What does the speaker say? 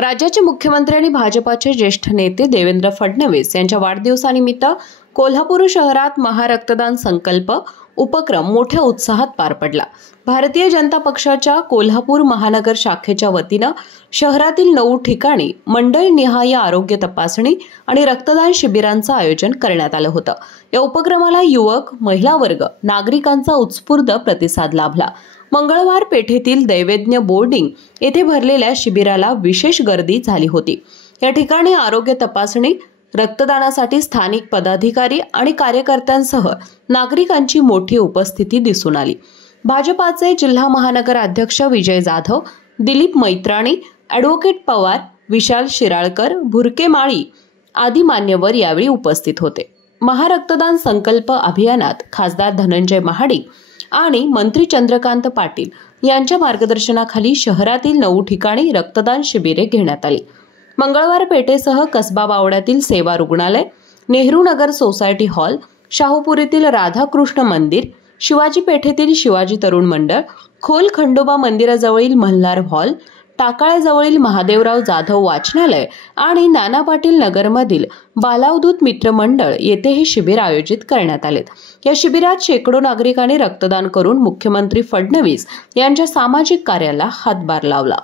राज्याचे मुख्यमंत्री आणि भाजपाचे ज्येष्ठ नेते देवेंद्र फडणवीस यांच्या वाढदिवसानिमित्त कोल्हापूर शहरात महारक्तदान संकल्प उपक्रम मोठ्या उत्साहात पार पडला। भारतीय जनता पक्षाच्या कोल्हापूर महानगर शाखेच्या वतीनं शहरातील 9 ठिकाणी मंडळनिहाय आरोग्य तपासणी आणि रक्तदान शिबिरांचं आयोजन करण्यात आलं होतं। या उपक्रमाला युवक, महिला वर्ग, नागरिकांचा उत्स्फूर्त प्रतिसाद लाभला। मंगळवार पेठेतील दैवज्ञ बोर्डिंग येथे भरलेल्या शिबिराला विशेष गर्दी झाली होती। या ठिकाणी आरोग्य तपासणी, रक्तदानासाठी स्थानिक पदाधिकारी आणि कार्यकर्त्यांसह नागरिकांची मोठी उपस्थिती दिसून आली। भाजपाचे जिल्हा महानगर अध्यक्ष विजय जाधव, दिलीप मैत्राणी, ॲडव्होकेट पवार, विशाल शिराळकर, भुरके माळी आदी मान्यवर यावेळी उपस्थित होते। महारक्तदान संकल्प अभियानात खासदार धनंजय महाडिक आणि मंत्री चंद्रकांत पाटील यांच्या मार्गदर्शनाखाली शहरातील 9 ठिकाणी रक्तदान शिबिरे घेण्यात आली। मंगळवार पेठेसह कसबा बावड्यातील सेवा रुग्णालय, नेहरू नगर सोसायटी हॉल, शाहूपुरीतील राधाकृष्ण मंदिर, शिवाजी पेठेतील शिवाजी तरुण मंडळ, खोल खंडोबा मंदिराजवळील मल्हार हॉल, टाकाळ्याजवळील महादेवराव जाधव वाचनालय आणि नाना पाटील नगरमधील बालावधूत मित्र मंडळ येथे हे शिबिर आयोजित करण्यात आले। या शिबिरात शेकडो नागरिकांनी रक्तदान करून मुख्यमंत्री फडणवीस यांच्या सामाजिक कार्याला हातभार लावला।